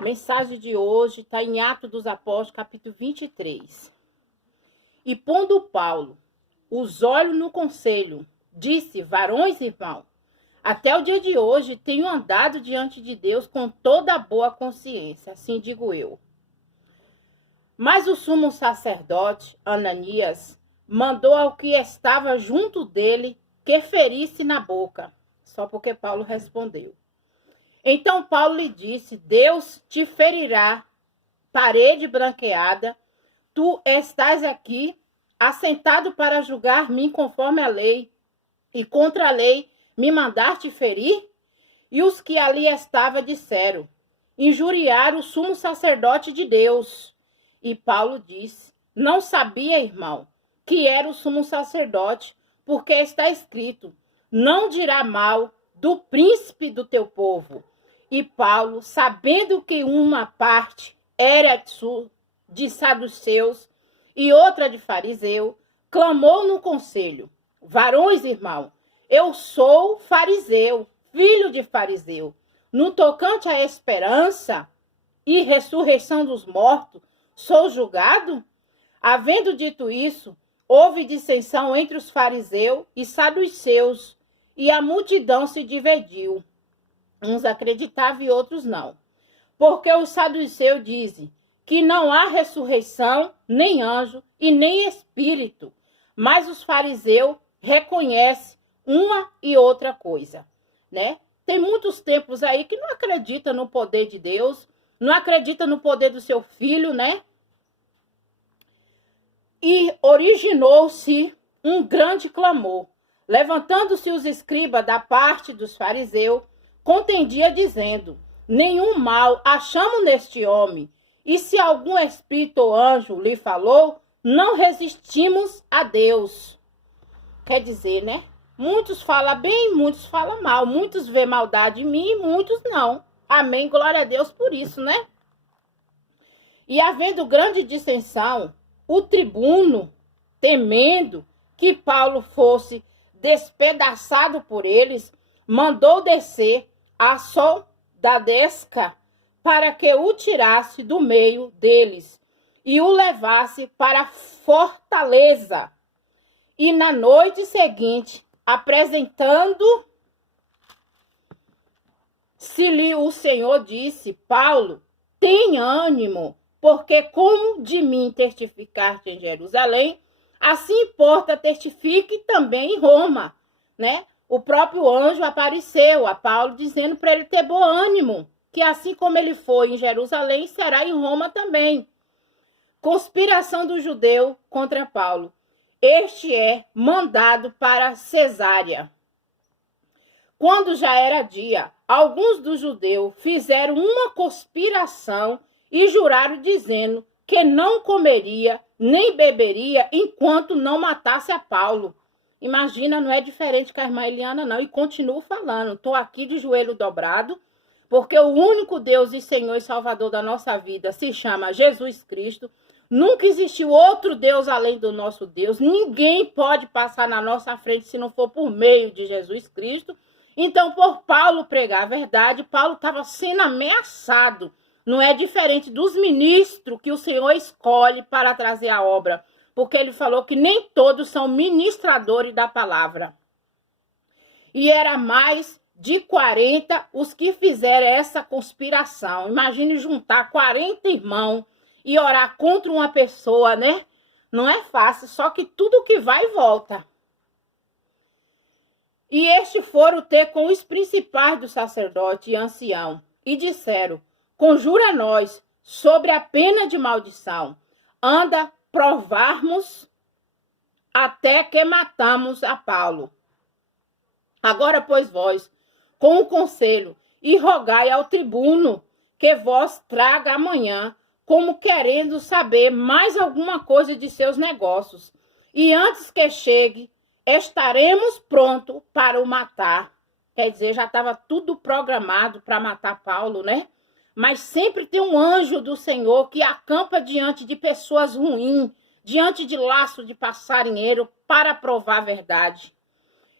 Mensagem de hoje está em Atos dos Apóstolos, capítulo 23. E pondo Paulo os olhos no conselho, disse: varões, irmão, até o dia de hoje tenho andado diante de Deus com toda a boa consciência, assim digo eu. Mas o sumo sacerdote, Ananias, mandou ao que estava junto dele que ferisse na boca, só porque Paulo respondeu. Então Paulo lhe disse: Deus te ferirá, parede branqueada, tu estás aqui, assentado para julgar-me conforme a lei, e contra a lei me mandaste ferir? E os que ali estavam disseram: injuriar o sumo sacerdote de Deus. E Paulo disse: não sabia, irmão, que era o sumo sacerdote, porque está escrito: não dirá mal do príncipe do teu povo. E Paulo, sabendo que uma parte era de saduceus e outra de fariseu, clamou no conselho: varões, irmão, eu sou fariseu, filho de fariseu. No tocante à esperança e ressurreição dos mortos, sou julgado? Havendo dito isso, houve dissensão entre os fariseus e saduceus, e a multidão se dividiu. Uns acreditavam e outros não. Porque os saduceus dizem que não há ressurreição, nem anjo e nem espírito. Mas os fariseus reconhecem uma e outra coisa, né? Tem muitos templos aí que não acreditam no poder de Deus, não acreditam no poder do seu filho, né? E originou-se um grande clamor. Levantando-se os escribas da parte dos fariseus, contendia dizendo: nenhum mal achamos neste homem, e se algum espírito ou anjo lhe falou, não resistimos a Deus. Quer dizer, né? Muitos falam bem, muitos falam mal, muitos vê maldade em mim, muitos não. Amém, glória a Deus por isso, né? E havendo grande dissensão, o tribuno, temendo que Paulo fosse despedaçado por eles, mandou descer a soldadesca para que o tirasse do meio deles e o levasse para a fortaleza. E na noite seguinte, apresentando-se-lhe o Senhor, disse: Paulo, tem ânimo, porque como de mim testificaste em Jerusalém, assim importa testifique também em Roma, né? O próprio anjo apareceu a Paulo dizendo para ele ter bom ânimo, que assim como ele foi em Jerusalém, será em Roma também. Conspiração do judeu contra Paulo. Este é mandado para Cesária. Quando já era dia, alguns dos judeus fizeram uma conspiração e juraram dizendo que não comeria nem beberia enquanto não matasse a Paulo. Imagina, não é diferente com a irmã Eliana, não. E continuo falando, estou aqui de joelho dobrado, porque o único Deus e Senhor e Salvador da nossa vida se chama Jesus Cristo. Nunca existiu outro Deus além do nosso Deus. Ninguém pode passar na nossa frente se não for por meio de Jesus Cristo. Então, por Paulo pregar a verdade, Paulo estava sendo ameaçado. Não é diferente dos ministros que o Senhor escolhe para trazer a obra, porque ele falou que nem todos são ministradores da palavra. E era mais de 40 os que fizeram essa conspiração. Imagine juntar 40 irmãos e orar contra uma pessoa, né? Não é fácil, só que tudo que vai volta. E estes foram ter com os principais do sacerdote e ancião, e disseram: conjura nós sobre a pena de maldição, anda provarmos até que matamos a Paulo. Agora, pois, vós, com o conselho, e rogai ao tribuno que vos traga amanhã, como querendo saber mais alguma coisa de seus negócios. E antes que chegue, estaremos prontos para o matar. Quer dizer, já estava tudo programado para matar Paulo, né? Mas sempre tem um anjo do Senhor que acampa diante de pessoas ruins, diante de laço de passarinheiro, para provar a verdade.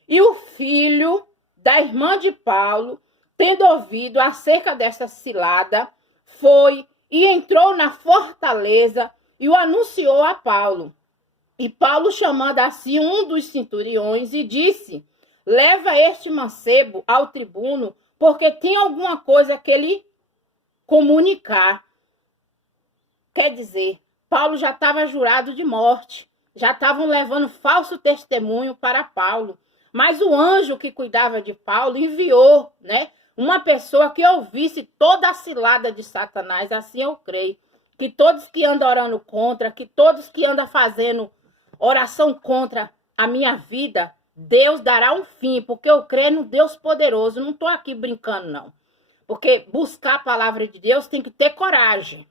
E o filho da irmã de Paulo, tendo ouvido acerca dessa cilada, foi e entrou na fortaleza e o anunciou a Paulo. E Paulo, chamando a si um dos centuriões, e disse: leva este mancebo ao tribuno, porque tem alguma coisa que ele comunicar. Quer dizer, Paulo já estava jurado de morte, já estavam levando falso testemunho para Paulo. Mas o anjo que cuidava de Paulo enviou, né, uma pessoa que ouvisse toda a cilada de Satanás. Assim eu creio, que todos que andam orando contra, que todos que andam fazendo oração contra a minha vida, Deus dará um fim, porque eu creio no Deus poderoso. Não estou aqui brincando, não. Porque buscar a palavra de Deus tem que ter coragem.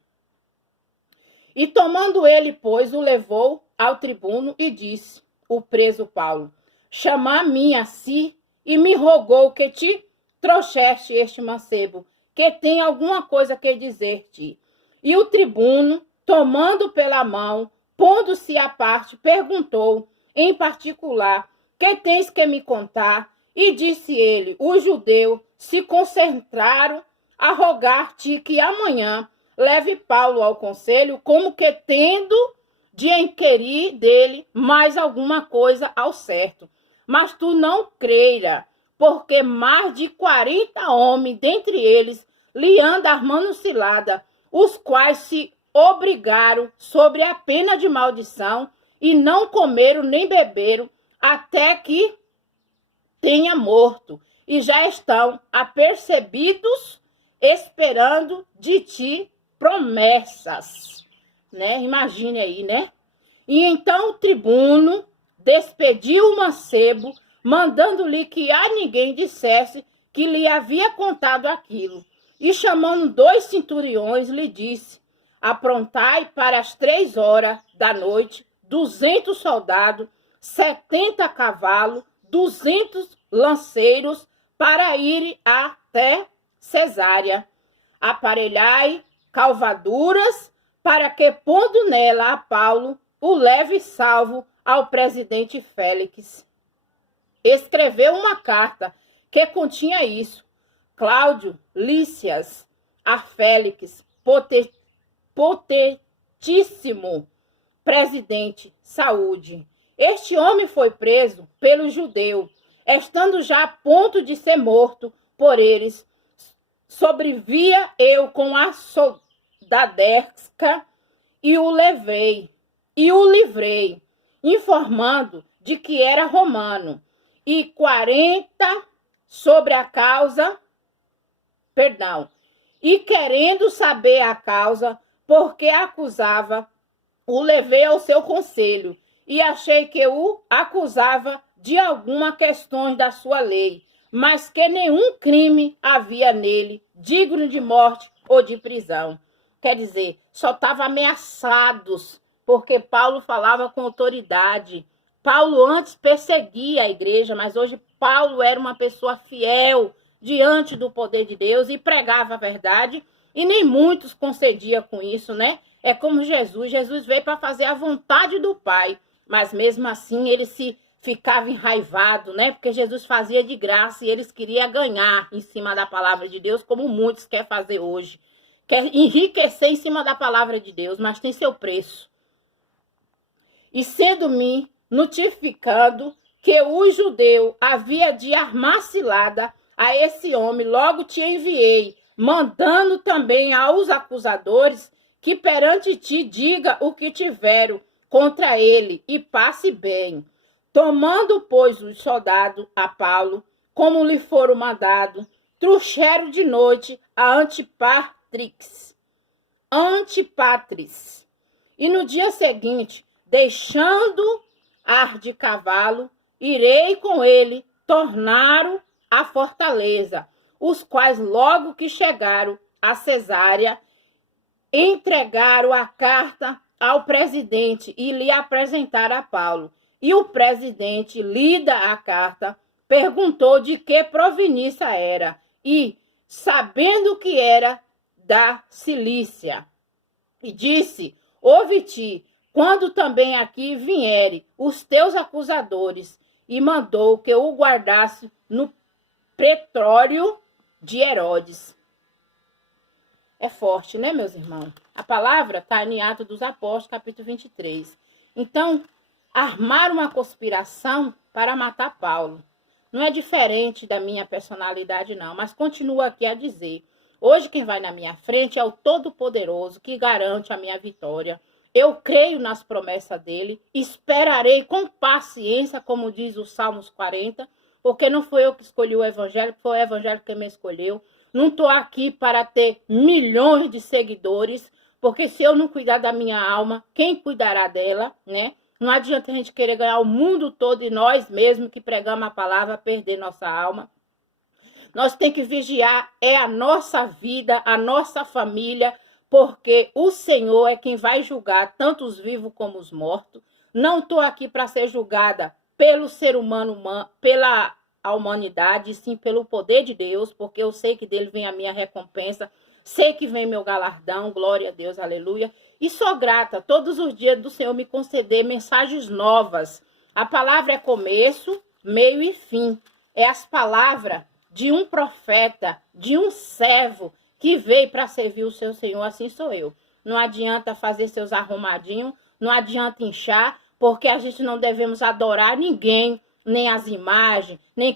E tomando ele, pois, o levou ao tribuno e disse, o preso Paulo: chama a mim a si, e me rogou que te trouxeste este mancebo, que tem alguma coisa que dizer-te. E o tribuno, tomando pela mão, pondo-se à parte, perguntou, em particular: que tens que me contar? E disse ele: os judeus se concentraram a rogar-te que amanhã leve Paulo ao conselho, como que tendo de inquirir dele mais alguma coisa ao certo. Mas tu não creira, porque mais de 40 homens, dentre eles, lhe anda armando cilada, os quais se obrigaram sobre a pena de maldição, e não comeram nem beberam, até que tenha morto, e já estão apercebidos, esperando de ti promessas, né? Imagine aí, né? E então o tribuno despediu o mancebo, mandando-lhe que a ninguém dissesse que lhe havia contado aquilo. E chamando 2 centuriões, lhe disse: aprontai para as 3 horas da noite 200 soldados, 70 cavalos, 200 lanceiros, para ir até Cesária. Aparelhai calvaduras, para que, pondo nela a Paulo, o leve salvo ao presidente Félix. Escreveu uma carta que continha isso: Cláudio Lícias a Félix, potentíssimo presidente, saúde. Este homem foi preso pelo judeu, estando já a ponto de ser morto por eles. Sobrevia eu com a soldadesca e o livrei, informando de que era romano, e 40 sobre a causa, e querendo saber a causa, porque acusava, o levei ao seu conselho, e achei que o acusava de alguma questão da sua lei, mas que nenhum crime havia nele, digno de morte ou de prisão. Quer dizer, só estavam ameaçados, porque Paulo falava com autoridade. Paulo antes perseguia a igreja, mas hoje Paulo era uma pessoa fiel diante do poder de Deus e pregava a verdade, e nem muitos concediam com isso, né? É como Jesus. Jesus veio para fazer a vontade do Pai, mas mesmo assim ele se ficava enraivado, né? Porque Jesus fazia de graça e eles queriam ganhar em cima da palavra de Deus, como muitos querem fazer hoje. Quer enriquecer em cima da palavra de Deus, mas tem seu preço. E sendo-me notificando que o judeu havia de armar cilada a esse homem, logo te enviei, mandando também aos acusadores que perante ti diga o que tiveram contra ele e passe bem. Tomando, pois, os soldados a Paulo, como lhe foram mandado, trouxeram de noite a Antipatris. E no dia seguinte, deixando ar de cavalo, irei com ele, tornaram à fortaleza, os quais logo que chegaram a Cesária, entregaram a carta ao presidente e lhe apresentaram a Paulo. E o presidente, lida a carta, perguntou de que província era, e, sabendo que era da Cilícia, e disse: ouve-te, quando também aqui vierem os teus acusadores, e mandou que o guardasse no pretório de Herodes. é forte, né, meus irmãos? A palavra está em Atos dos Apóstolos, capítulo 23. Então, armar uma conspiração para matar Paulo. Não é diferente da minha personalidade, não, mas continuo aqui a dizer. Hoje quem vai na minha frente é o Todo-Poderoso, que garante a minha vitória. Eu creio nas promessas dele, esperarei com paciência, como diz o Salmos 40, porque não foi eu que escolhi o evangelho, foi o evangelho que me escolheu. Não estou aqui para ter milhões de seguidores, porque se eu não cuidar da minha alma, quem cuidará dela, né? Não adianta a gente querer ganhar o mundo todo e nós mesmos que pregamos a palavra perder nossa alma. Nós temos que vigiar a nossa vida, a nossa família, porque o Senhor é quem vai julgar tanto os vivos como os mortos. Não estou aqui para ser julgada pelo ser humano, pela humanidade, sim pelo poder de Deus, porque eu sei que dele vem a minha recompensa, sei que vem meu galardão, glória a Deus, aleluia. E sou grata todos os dias do Senhor me conceder mensagens novas. A palavra é começo, meio e fim. É as palavras de um profeta, de um servo que veio para servir o seu Senhor, assim sou eu. Não adianta fazer seus arrumadinhos, não adianta inchar, porque a gente não devemos adorar ninguém, nem as imagens, nem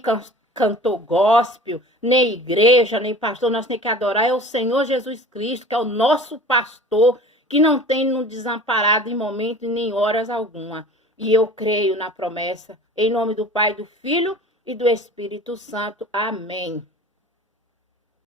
cantor gospel, nem igreja, nem pastor. Nós temos que adorar é o Senhor Jesus Cristo, que é o nosso pastor, que não tem nos desamparado em momento nem horas alguma. E eu creio na promessa, em nome do Pai, do Filho e do Espírito Santo. Amém.